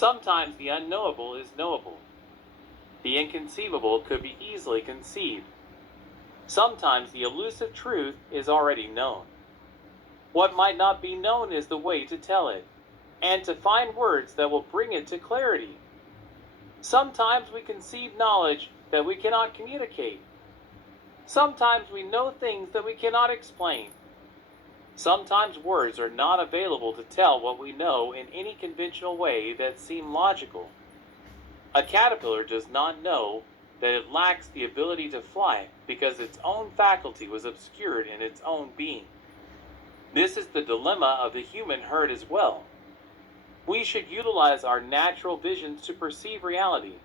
Sometimes the unknowable is knowable. The inconceivable could be easily conceived. Sometimes the elusive truth is already known. What might not be known is the way to tell it, and to find words that will bring it to clarity. Sometimes we conceive knowledge that we cannot communicate. Sometimes we know things that we cannot explain. Sometimes words are not available to tell what we know in any conventional way that seem logical. A caterpillar does not know that it lacks the ability to fly because its own faculty was obscured in its own being. This is the dilemma of the human herd as well. We should utilize our natural visions to perceive reality,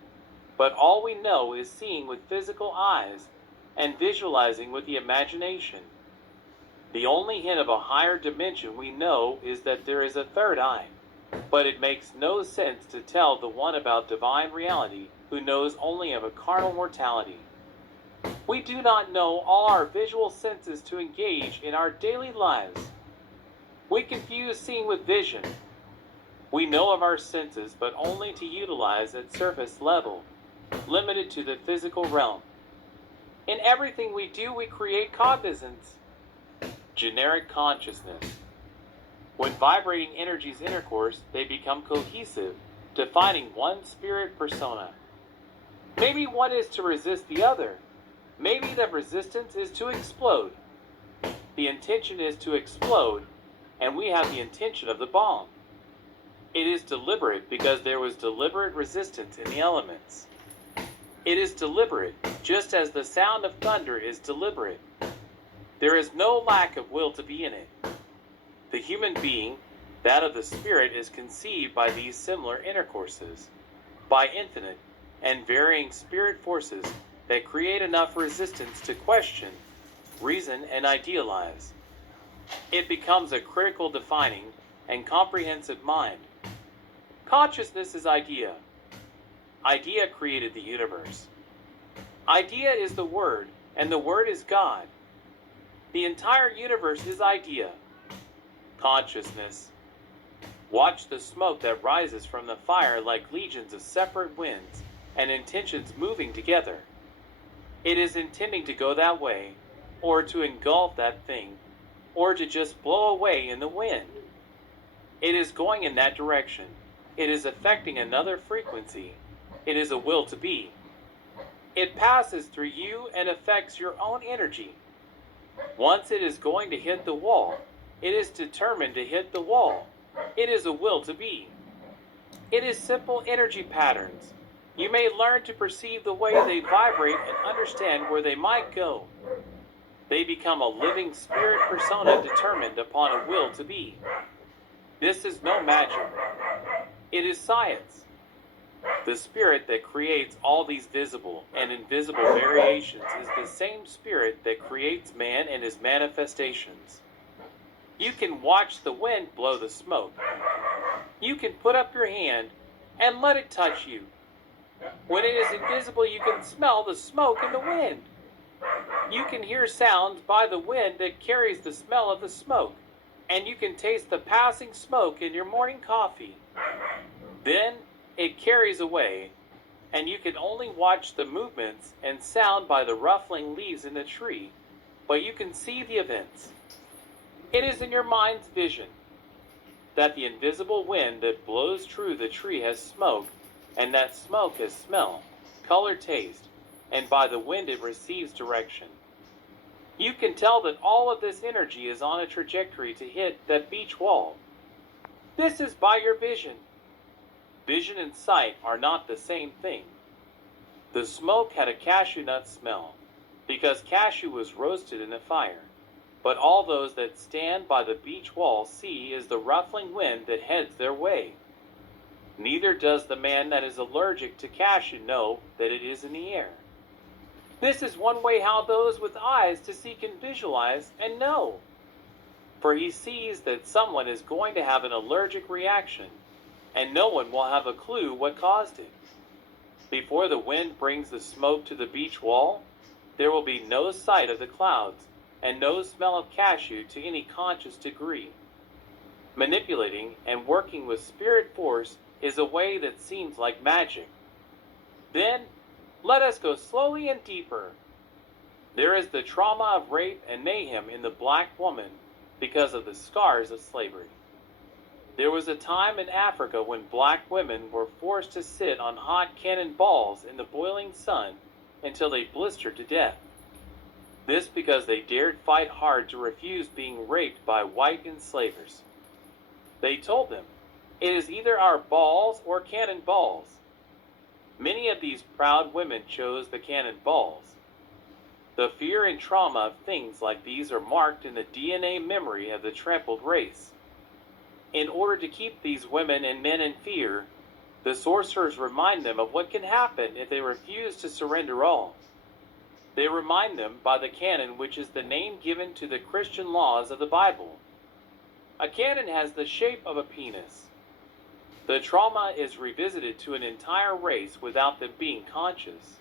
but all we know is seeing with physical eyes and visualizing with the imagination. The only hint of a higher dimension we know is that there is a third eye, but it makes no sense to tell the one about divine reality who knows only of a carnal mortality. We do not know all our visual senses to engage in our daily lives. We confuse seeing with vision. We know of our senses, but only to utilize at surface level, limited to the physical realm. In everything we do, we create cognizance. Generic consciousness. When vibrating energies intercourse, they become cohesive, defining one spirit persona. Maybe one is to resist the other. Maybe the resistance is to explode. The intention is to explode, and we have the intention of the bomb. It is deliberate because there was deliberate resistance in the elements. It is deliberate, just as the sound of thunder is deliberate. There is no lack of will to be in it. The human being, that of the spirit, is conceived by these similar intercourses, by infinite and varying spirit forces that create enough resistance to question, reason, and idealize. It becomes a critical, defining, and comprehensive mind. Consciousness is idea. Idea created the universe. Idea is the Word, and the Word is God. The entire universe is idea. Consciousness. Watch the smoke that rises from the fire like legions of separate winds and intentions moving together. It is intending to go that way, or to engulf that thing, or to just blow away in the wind. It is going in that direction. It is affecting another frequency. It is a will to be. It passes through you and affects your own energy. Once it is going to hit the wall, it is determined to hit the wall. It is a will to be. It is simple energy patterns. You may learn to perceive the way they vibrate and understand where they might go. They become a living spirit persona determined upon a will to be. This is no magic. It is science. The spirit that creates all these visible and invisible variations is the same spirit that creates man and his manifestations. You can watch the wind blow the smoke. You can put up your hand and let it touch you. When it is invisible, you can smell the smoke in the wind. You can hear sounds by the wind that carries the smell of the smoke, and you can taste the passing smoke in your morning coffee. Then it carries away, and you can only watch the movements and sound by the ruffling leaves in the tree, but you can see the events. It is in your mind's vision that the invisible wind that blows through the tree has smoke, and that smoke has smell, color, taste, and by the wind it receives direction. You can tell that all of this energy is on a trajectory to hit that beach wall. This is by your vision. Vision and sight are not the same thing. The smoke had a cashew nut smell, because cashew was roasted in the fire. But all those that stand by the beach wall see is the ruffling wind that heads their way. Neither does the man that is allergic to cashew know that it is in the air. This is one way how those with eyes to see can visualize and know. For he sees that someone is going to have an allergic reaction, and no one will have a clue what caused it. Before the wind brings the smoke to the beach wall, there will be no sight of the clouds, and no smell of cashew to any conscious degree. Manipulating and working with spirit force is a way that seems like magic. Then, let us go slowly and deeper. There is the trauma of rape and mayhem in the black woman because of the scars of slavery. There was a time in Africa when black women were forced to sit on hot cannon balls in the boiling sun until they blistered to death. This because they dared fight hard to refuse being raped by white enslavers. They told them, "It is either our balls or cannon balls." Many of these proud women chose the cannon balls. The fear and trauma of things like these are marked in the DNA memory of the trampled race. In order to keep these women and men in fear, the sorcerers remind them of what can happen if they refuse to surrender all. They remind them by the canon, which is the name given to the Christian laws of the Bible. A canon has the shape of a penis. The trauma is revisited to an entire race without them being conscious.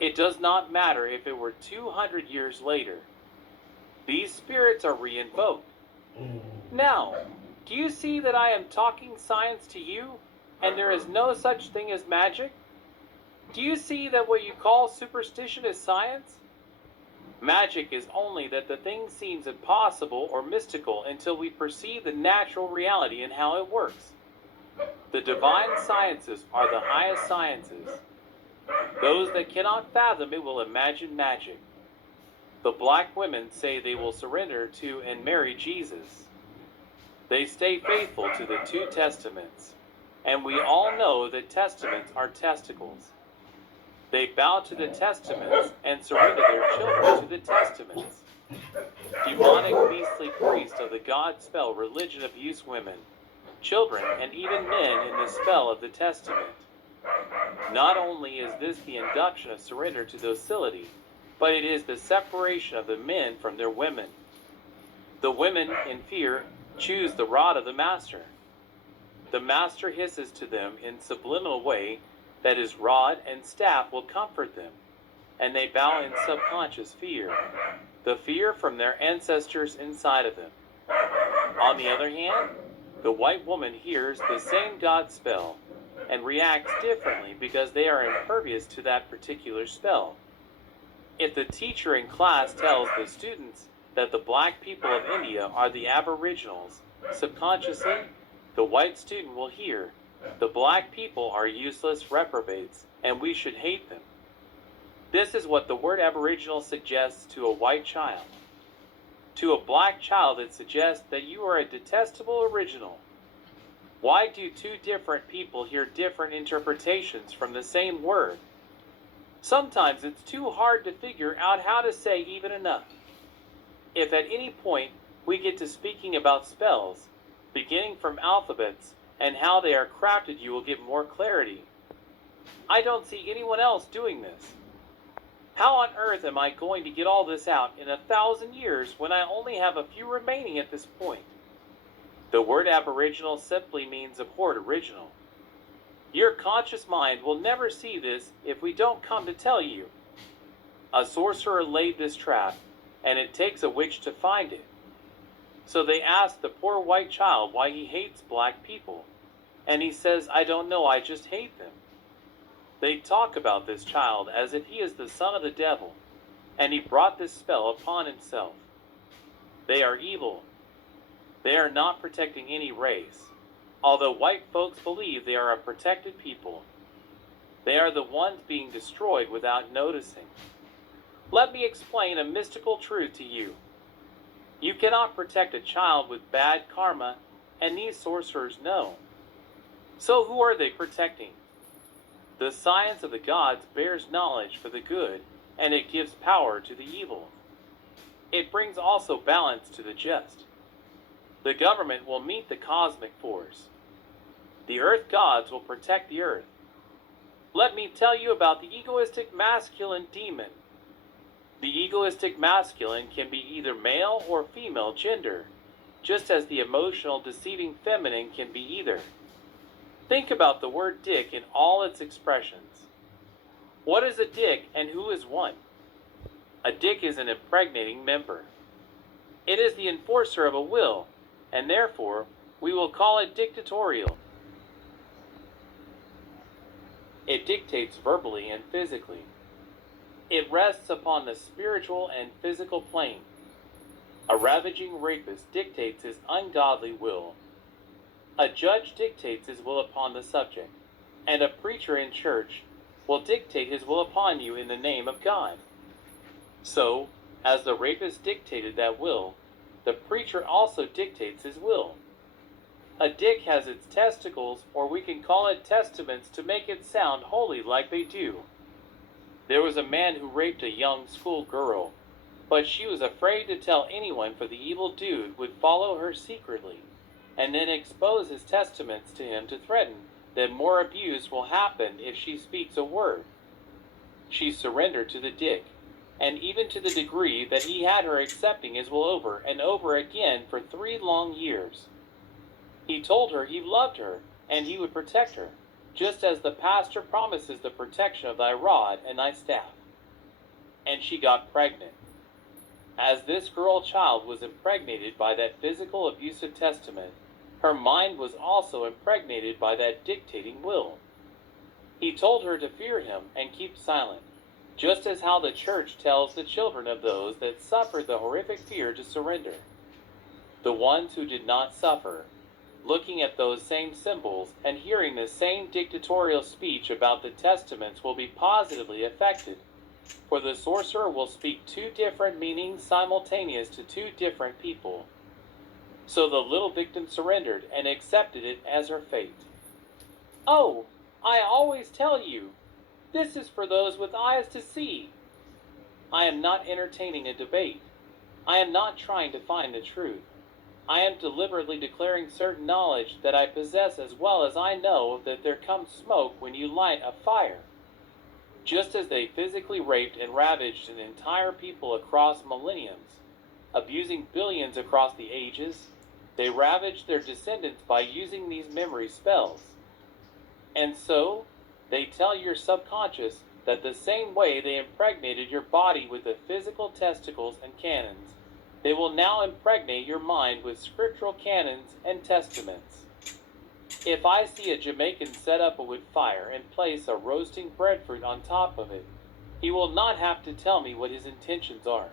It does not matter if it were 200 years later. These spirits are reinvoked. Now, do you see that I am talking science to you, and there is no such thing as magic? Do you see that what you call superstition is science? Magic is only that the thing seems impossible or mystical until we perceive the natural reality and how it works. The divine sciences are the highest sciences. Those that cannot fathom it will imagine magic. The black women say they will surrender to and marry Jesus. They stay faithful to the 2 testaments, and we all know that testaments are testicles. They bow to the testaments and surrender their children to the testaments. Demonic beastly priests of the God spell religion abuse women, children, and even men in the spell of the testament. Not only is this the induction of surrender to docility, but it is the separation of the men from their women. The women, in fear, choose the rod of the master. The master hisses to them in subliminal way that his rod and staff will comfort them, and they bow in subconscious fear, the fear from their ancestors inside of them. On the other hand, the white woman hears the same God spell and reacts differently because they are impervious to that particular spell. If the teacher in class tells the students that the black people of India are the aboriginals, subconsciously, the white student will hear, "The black people are useless reprobates, and we should hate them." This is what the word aboriginal suggests to a white child. To a black child, it suggests that you are a detestable original. Why do 2 different people hear different interpretations from the same word? Sometimes it's too hard to figure out how to say even enough. If at any point we get to speaking about spells, beginning from alphabets, and how they are crafted, you will get more clarity. I don't see anyone else doing this. How on earth am I going to get all this out in 1,000 years when I only have a few remaining at this point? The word aboriginal simply means abhorred original. Your conscious mind will never see this if we don't come to tell you. A sorcerer laid this trap, and it takes a witch to find it. So they ask the poor white child why he hates black people, and he says, "I don't know, I just hate them." They talk about this child as if he is the son of the devil, and he brought this spell upon himself. They are evil. They are not protecting any race, although white folks believe they are a protected people. They are the ones being destroyed without noticing. Let me explain a mystical truth to you. You cannot protect a child with bad karma, and these sorcerers know. So who are they protecting? The science of the gods bears knowledge for the good, and it gives power to the evil. It brings also balance to the just. The government will meet the cosmic force. The earth gods will protect the earth. Let me tell you about the egoistic masculine demon. The egoistic masculine can be either male or female gender, just as the emotional deceiving feminine can be either. Think about the word dick in all its expressions. What is a dick and who is one? A dick is an impregnating member. It is the enforcer of a will, and therefore we will call it dictatorial. It dictates verbally and physically. It rests upon the spiritual and physical plane. A ravaging rapist dictates his ungodly will. A judge dictates his will upon the subject, and a preacher in church will dictate his will upon you in the name of God. So, as the rapist dictated that will, the preacher also dictates his will. A dick has its testicles, or we can call it testaments to make it sound holy like they do. There was a man who raped a young school girl, but she was afraid to tell anyone, for the evil dude would follow her secretly, and then expose his testaments to him to threaten that more abuse will happen if she speaks a word. She surrendered to the dick, and even to the degree that he had her accepting his will over and over again for 3 long years. He told her he loved her, and he would protect her, just as the pastor promises the protection of thy rod and thy staff. And she got pregnant. As this girl child was impregnated by that physical abusive testament, her mind was also impregnated by that dictating will. He told her to fear him and keep silent, just as how the church tells the children of those that suffered the horrific fear to surrender. The ones who did not suffer, looking at those same symbols and hearing the same dictatorial speech about the testaments, will be positively affected, for the sorcerer will speak 2 different meanings simultaneous to 2 different people. So the little victim surrendered and accepted it as her fate. Oh, I always tell you, this is for those with eyes to see. I am not entertaining a debate. I am not trying to find the truth. I am deliberately declaring certain knowledge that I possess, as well as I know that there comes smoke when you light a fire. Just as they physically raped and ravaged an entire people across millenniums, abusing billions across the ages, they ravaged their descendants by using these memory spells. And so, they tell your subconscious that the same way they impregnated your body with the physical testicles and canons, they will now impregnate your mind with scriptural canons and testaments. If I see a Jamaican set up a wood fire and place a roasting breadfruit on top of it, he will not have to tell me what his intentions are.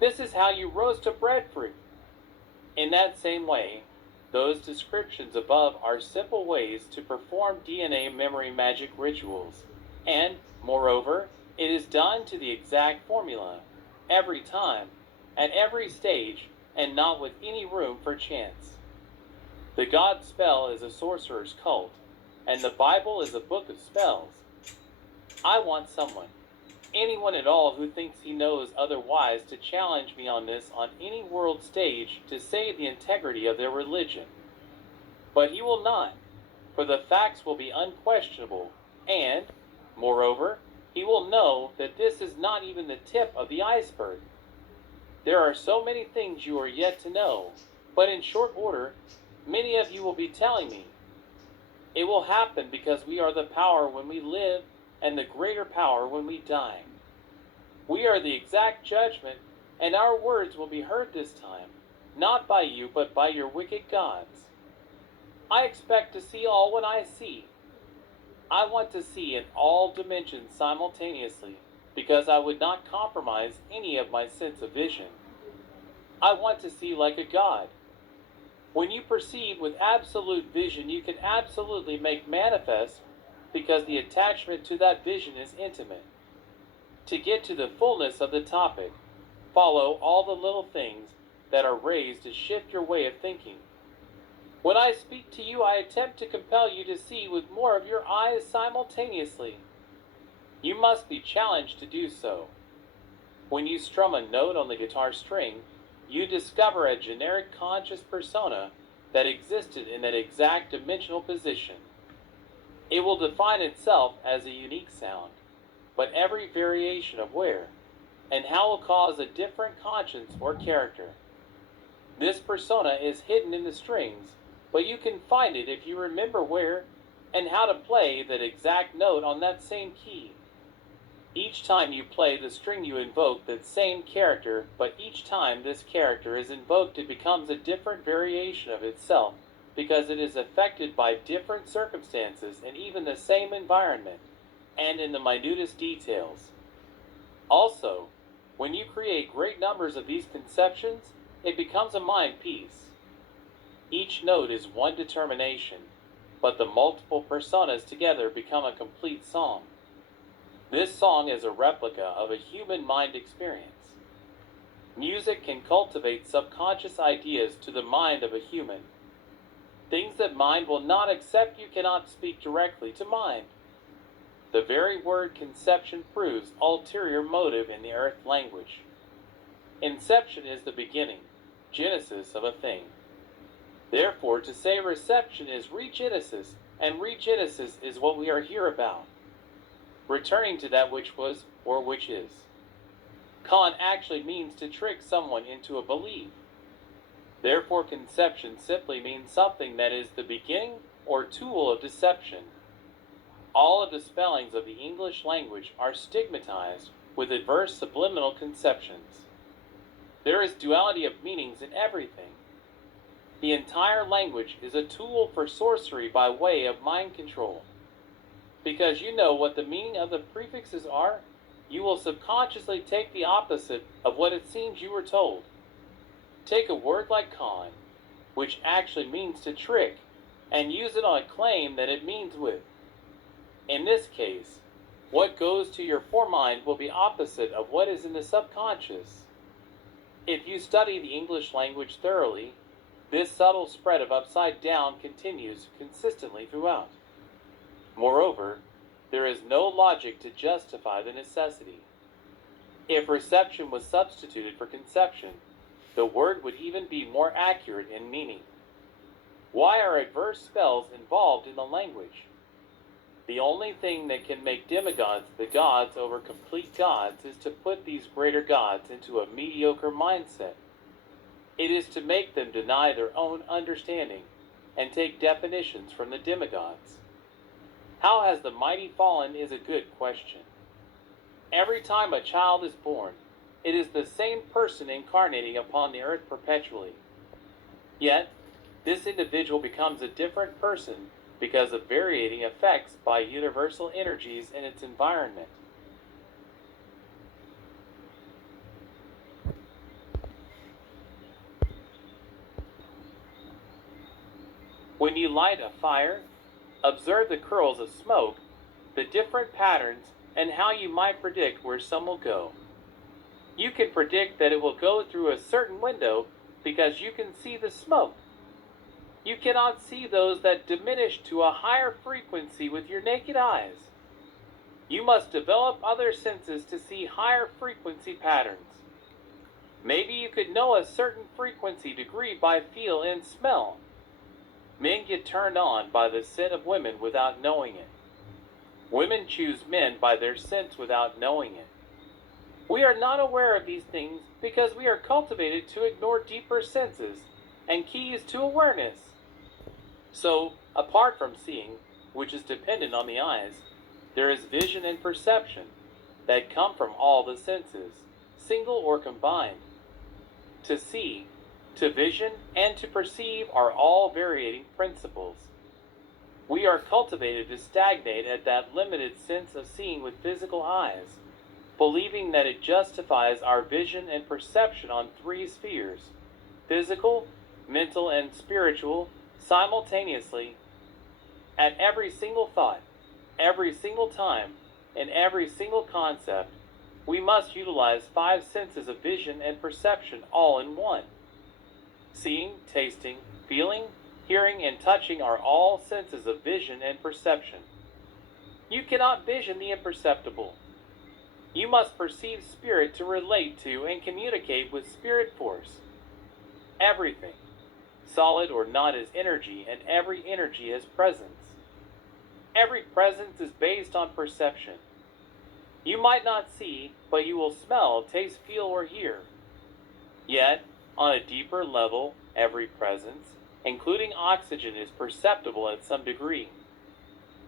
This is how you roast a breadfruit. In that same way, those descriptions above are simple ways to perform DNA memory magic rituals, and, moreover, it is done to the exact formula, every time, at every stage, and not with any room for chance. The God spell is a sorcerer's cult, and the Bible is a book of spells. I want someone, anyone at all who thinks he knows otherwise, to challenge me on this on any world stage to save the integrity of their religion. But he will not, for the facts will be unquestionable, and, moreover, he will know that this is not even the tip of the iceberg. There are so many things you are yet to know, but in short order, many of you will be telling me. It will happen because we are the power when we live, and the greater power when we die. We are the exact judgment, and our words will be heard this time, not by you, but by your wicked gods. I expect to see all when I see. I want to see in all dimensions simultaneously, because I would not compromise any of my sense of vision. I want to see like a god. When you perceive with absolute vision, you can absolutely make manifest, because the attachment to that vision is intimate. To get to the fullness of the topic, follow all the little things that are raised to shift your way of thinking. When I speak to you, I attempt to compel you to see with more of your eyes simultaneously. You must be challenged to do so. When you strum a note on the guitar string, you discover a generic conscious persona that existed in that exact dimensional position. It will define itself as a unique sound, but every variation of where and how will cause a different conscience or character. This persona is hidden in the strings, but you can find it if you remember where and how to play that exact note on that same key. Each time you play the string, you invoke that same character, but each time this character is invoked, it becomes a different variation of itself, because it is affected by different circumstances in even the same environment and in the minutest details. Also, when you create great numbers of these conceptions, it becomes a mind piece. Each note is one determination, but the multiple personas together become a complete song. This song is a replica of a human mind experience. Music can cultivate subconscious ideas to the mind of a human. Things that mind will not accept you cannot speak directly to mind. The very word conception proves ulterior motive in the earth language. Inception is the beginning, genesis of a thing. Therefore, to say reception is regenesis, and regenesis is what we are here about. Returning to that which was or which is. Con actually means to trick someone into a belief. Therefore, conception simply means something that is the beginning or tool of deception. All of the spellings of the English language are stigmatized with adverse subliminal conceptions. There is duality of meanings in everything. The entire language is a tool for sorcery by way of mind control. Because you know what the meaning of the prefixes are, you will subconsciously take the opposite of what it seems you were told. Take a word like con, which actually means to trick, and use it on a claim that it means with. In this case, what goes to your foremind will be opposite of what is in the subconscious. If you study the English language thoroughly, this subtle spread of upside down continues consistently throughout. Moreover, there is no logic to justify the necessity. If reception was substituted for conception, the word would even be more accurate in meaning. Why are adverse spells involved in the language? The only thing that can make demigods the gods over complete gods is to put these greater gods into a mediocre mindset. It is to make them deny their own understanding and take definitions from the demigods. How has the mighty fallen is a good question. Every time a child is born, it is the same person incarnating upon the earth perpetually. Yet, this individual becomes a different person because of varying effects by universal energies in its environment. When you light a fire, observe the curls of smoke, the different patterns, and how you might predict where some will go. You can predict that it will go through a certain window because you can see the smoke. You cannot see those that diminish to a higher frequency with your naked eyes. You must develop other senses to see higher frequency patterns. Maybe you could know a certain frequency degree by feel and smell. Men get turned on by the scent of women without knowing it. Women choose men by their scents without knowing it. We are not aware of these things because we are cultivated to ignore deeper senses and keys to awareness. So, apart from seeing, which is dependent on the eyes, there is vision and perception that come from all the senses, single or combined. To see, to vision, and to perceive are all varying principles. We are cultivated to stagnate at that limited sense of seeing with physical eyes, believing that it justifies our vision and perception on three spheres, physical, mental, and spiritual, simultaneously. At every single thought, every single time, and every single concept, we must utilize five senses of vision and perception all in one. Seeing, tasting, feeling, hearing, and touching are all senses of vision and perception. You cannot vision the imperceptible. You must perceive spirit to relate to and communicate with spirit force. Everything, solid or not, is energy, and every energy is presence. Every presence is based on perception. You might not see, but you will smell, taste, feel, or hear. Yet, on a deeper level, every presence, including oxygen, is perceptible at some degree.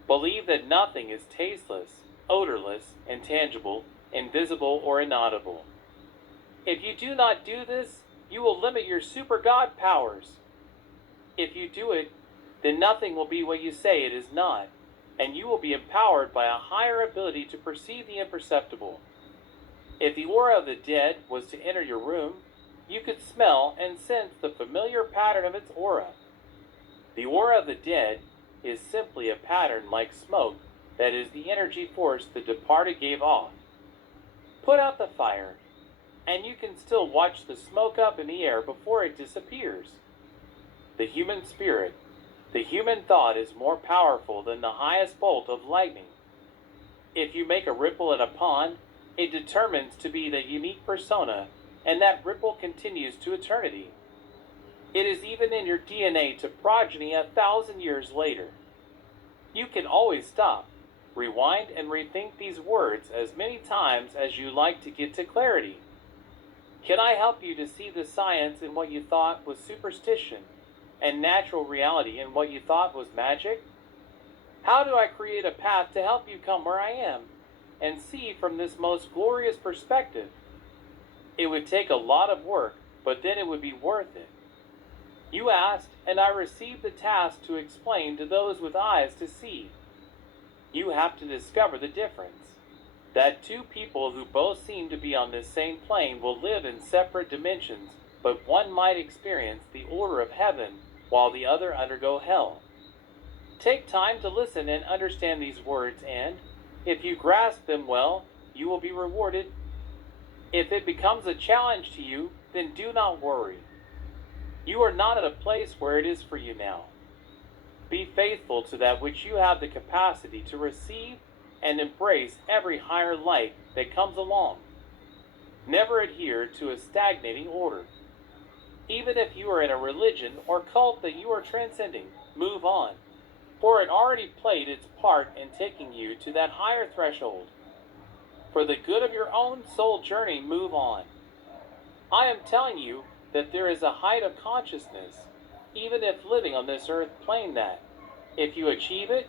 Believe that nothing is tasteless, odorless, intangible, invisible, or inaudible. If you do not do this, you will limit your super God powers. If you do it, then nothing will be what you say it is not, and you will be empowered by a higher ability to perceive the imperceptible. If the aura of the dead was to enter your room, you could smell and sense the familiar pattern of its aura. The aura of the dead is simply a pattern like smoke that is the energy force the departed gave off. Put out the fire, and you can still watch the smoke up in the air before it disappears. The human spirit, the human thought is more powerful than the highest bolt of lightning. If you make a ripple in a pond, it determines to be the unique persona, and that ripple continues to eternity. It is even in your DNA to progeny 1,000 years later. You can always stop, rewind, and rethink these words as many times as you like to get to clarity. Can I help you to see the science in what you thought was superstition, and natural reality in what you thought was magic? How do I create a path to help you come where I am, and see from this most glorious perspective? It would take a lot of work, but then it would be worth it. You asked, and I received the task to explain to those with eyes to see. You have to discover the difference. That two people who both seem to be on this same plane will live in separate dimensions, but one might experience the order of heaven while the other undergo hell. Take time to listen and understand these words, and, if you grasp them well, you will be rewarded. If it becomes a challenge to you, then do not worry. You are not at a place where it is for you now. Be faithful to that which you have the capacity to receive and embrace every higher light that comes along. Never adhere to a stagnating order. Even if you are in a religion or cult that you are transcending, move on, for it already played its part in taking you to that higher threshold. For the good of your own soul journey, move on. I am telling you that there is a height of consciousness, even if living on this earth plane, that, if you achieve it,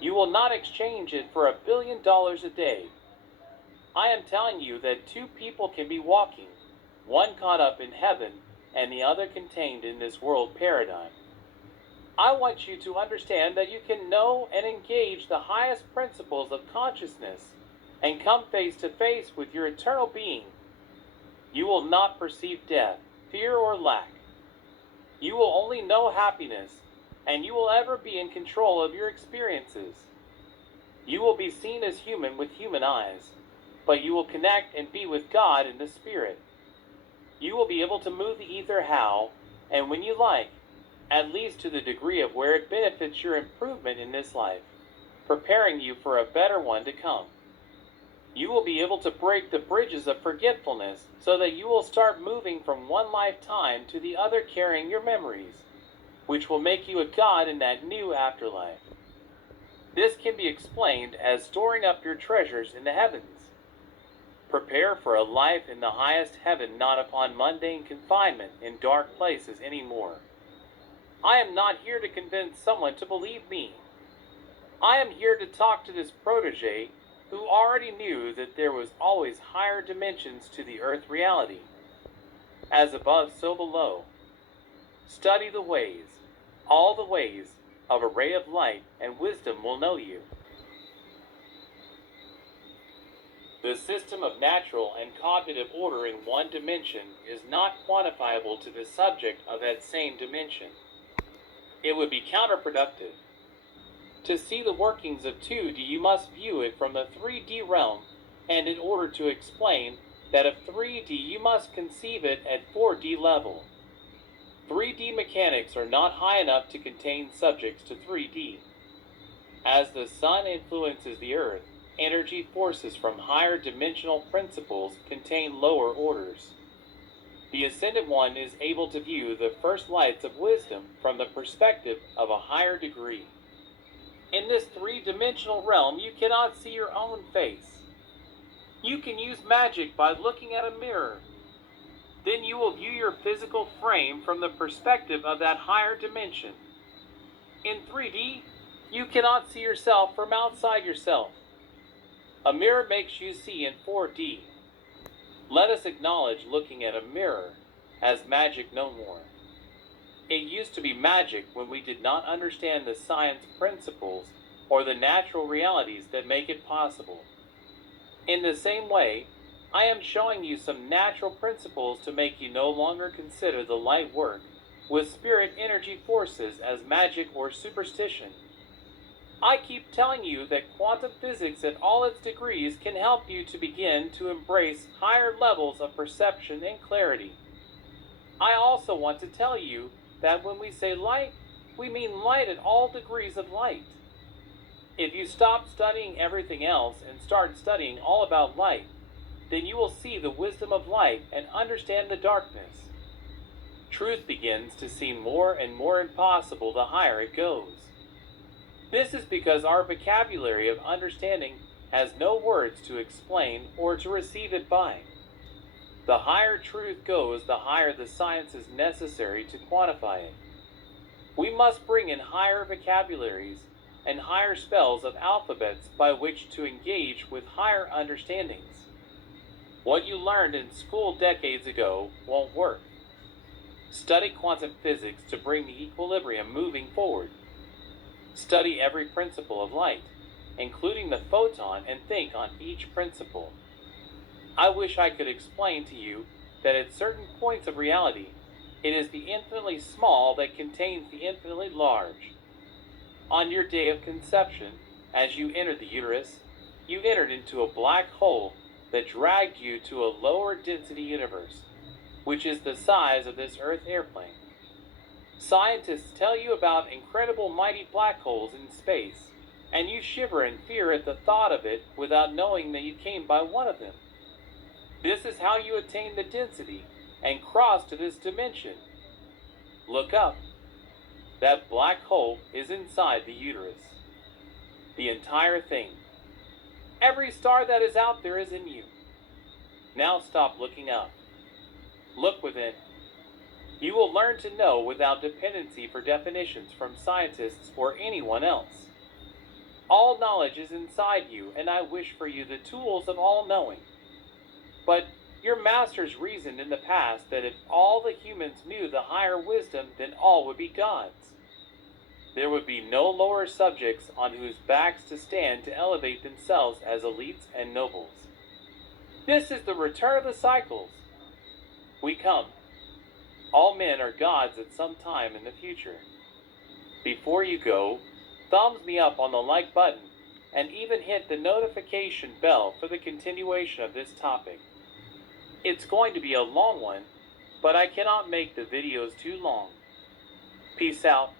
you will not exchange it for $1 billion a day. I am telling you that two people can be walking, one caught up in heaven and the other contained in this world paradigm. I want you to understand that you can know and engage the highest principles of consciousness and come face to face with your eternal being. You will not perceive death, fear, or lack. You will only know happiness, and you will ever be in control of your experiences. You will be seen as human with human eyes, but you will connect and be with God in the Spirit. You will be able to move the ether how and when you like, at least to the degree of where it benefits your improvement in this life, preparing you for a better one to come. You will be able to break the bridges of forgetfulness so that you will start moving from one lifetime to the other carrying your memories, which will make you a god in that new afterlife. This can be explained as storing up your treasures in the heavens. Prepare for a life in the highest heaven, not upon mundane confinement in dark places anymore. I am not here to convince someone to believe me. I am here to talk to this protege who already knew that there was always higher dimensions to the earth reality. As above, so below. Study the ways, all the ways, of a ray of light, and wisdom will know you. The system of natural and cognitive order in one dimension is not quantifiable to the subject of that same dimension. It would be counterproductive. To see the workings of 2D, you must view it from the 3D realm, and in order to explain that of 3D, you must conceive it at 4D level. 3D mechanics are not high enough to contain subjects to 3D. As the sun influences the earth, energy forces from higher dimensional principles contain lower orders. The Ascended One is able to view the first lights of wisdom from the perspective of a higher degree. In this three-dimensional realm, you cannot see your own face. You can use magic by looking at a mirror. Then you will view your physical frame from the perspective of that higher dimension. In 3D, you cannot see yourself from outside yourself. A mirror makes you see in 4D. Let us acknowledge looking at a mirror as magic no more. It used to be magic when we did not understand the science principles or the natural realities that make it possible. In the same way, I am showing you some natural principles to make you no longer consider the light work with spirit energy forces as magic or superstition. I keep telling you that quantum physics at all its degrees can help you to begin to embrace higher levels of perception and clarity. I also want to tell you that when we say light, we mean light at all degrees of light. If you stop studying everything else and start studying all about light, then you will see the wisdom of light and understand the darkness. Truth begins to seem more and more impossible the higher it goes. This is because our vocabulary of understanding has no words to explain or to receive it by. The higher truth goes, the higher the science is necessary to quantify it. We must bring in higher vocabularies and higher spells of alphabets by which to engage with higher understandings. What you learned in school decades ago won't work. Study quantum physics to bring the equilibrium moving forward. Study every principle of light, including the photon, and think on each principle. I wish I could explain to you that at certain points of reality, it is the infinitely small that contains the infinitely large. On your day of conception, as you entered the uterus, you entered into a black hole that dragged you to a lower density universe, which is the size of this Earth airplane. Scientists tell you about incredible mighty black holes in space, and you shiver in fear at the thought of it without knowing that you came by one of them. This is how you attain the density and cross to this dimension. Look up. That black hole is inside the uterus. The entire thing. Every star that is out there is in you. Now stop looking up. Look within. You will learn to know without dependency for definitions from scientists or anyone else. All knowledge is inside you, and I wish for you the tools of all knowing. But your masters reasoned in the past that if all the humans knew the higher wisdom, then all would be gods. There would be no lower subjects on whose backs to stand to elevate themselves as elites and nobles. This is the return of the cycles. We come. All men are gods at some time in the future. Before you go, thumbs me up on the like button and even hit the notification bell for the continuation of this topic. It's going to be a long one, but I cannot make the videos too long. Peace out.